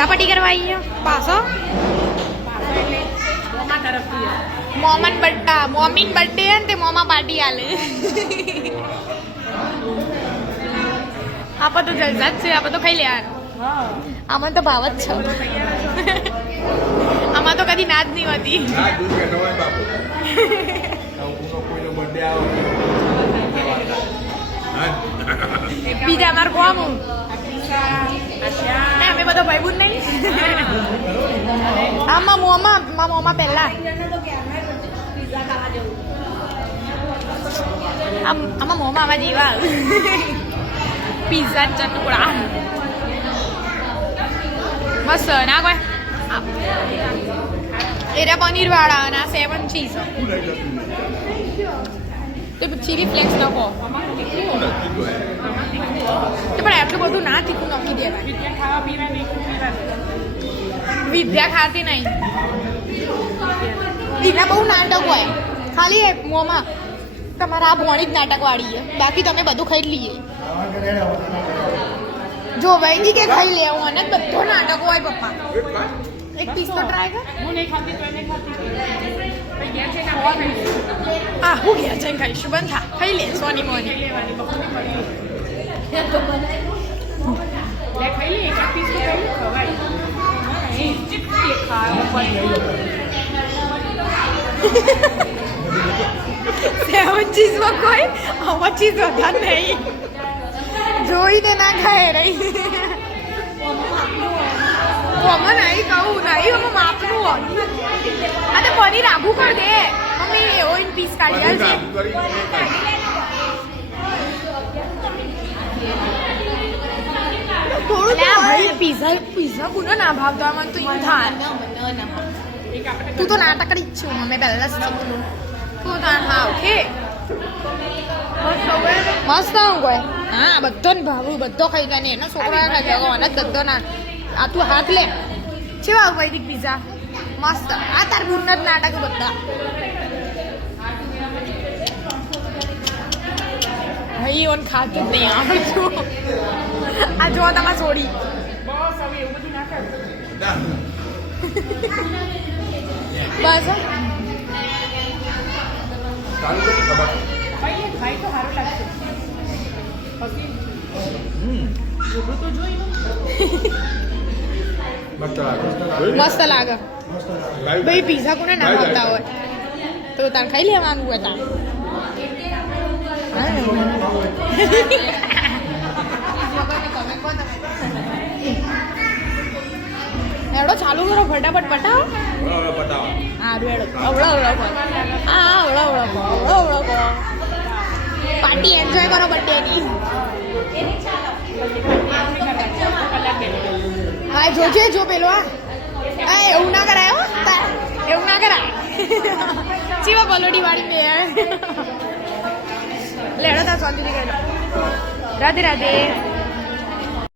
pizza party કરવા આવી પાછો મોમીન બર્થડે હે ને તે મોમા પાર્ટી આલે આપણે તો જલસા જ છે આપણે તો ખાઈ લેવાનું આમાં તો ભાવ જ છે આમાં તો કદી ના જ નહીં હોતી બીજા માર કોમ અમે બધો ભાઈબું નહીં આમાં મોમાં પહેલા આમાં મોમાં આમાં જેવા પિઝા ચટપડા મસ્ત ના કોઈ એરા પનીર વાળા અને 7 ચીઝ તો ચીલી ફ્લેક્સ નાખો પણ આટલું બધું ના તીખું નાખી દેવાય વિદ્યા ખાતી નહીં એના બહુ નાટક હોય ખાલી મોમાં તમારા આ ભોણી જ નાટક વાળી છે બાકી તમે બધું ખાઈ જ લઈએ જો વૈદી કે ખાઈ લેવું અને બધો નાટક હોય પપ્પા એક પીસ તો ટ્રાય કર હું નહીં ખાતી તો નહીં ખાતી આ હું ગયા છે ખાઈશું બંધ થા ખાઈ લે સોની મોની ખાઈ લે એક પીસ તો ખાઈ ખવાય 7 ચીઝમાં કોઈ આમાં ચીઝ વધારે નહીં જોઈને ના ખાય રહી આમાં નહીં કહું નહીં આમાં માપનું હોય આ તો પનીર આઘું કર દે મમ્મી એવો પીસ કાઢી આવજે થોડું ભાઈ પીઝા કોને ના ભાવતા મને તો એમ થાય તું તો નાટક કરી જ છું મેં પહેલા જ શીખ્યું તું તો હા ઓકે મસ્ત કોઈ હા બધો ને ભાવું બધો ખાઈ જાય ને એનો છોકરા ખાઈ અને બધો ના આ તું હાથ લે કેવા વૈદિક પીઝા મસ્ત આ તાર બુન જ નાટક બધા ભાઈ ઓન ખાતું જ નહીં આવડતું આ જો તમારે છોડી બસ ભાઈ તો સારું લાગશે મસ્ત લાગે ભાઈ પીઝા કોને ના ભાવતા હોય તો તાર ખાઈ લેવાનું હોય તાર એવડો ચાલુ કરો ફટાફટ પટાવો સારું એડો અવળો પાર્ટી એન્જોય કરો બર્થડેની હા જોજે જો પેલો આ એવું ના કરાય હો એવું ના કરાય ચીવા પલોડી વાળી મેં લેડો તા શાંતિથી કરી રાધે રાધે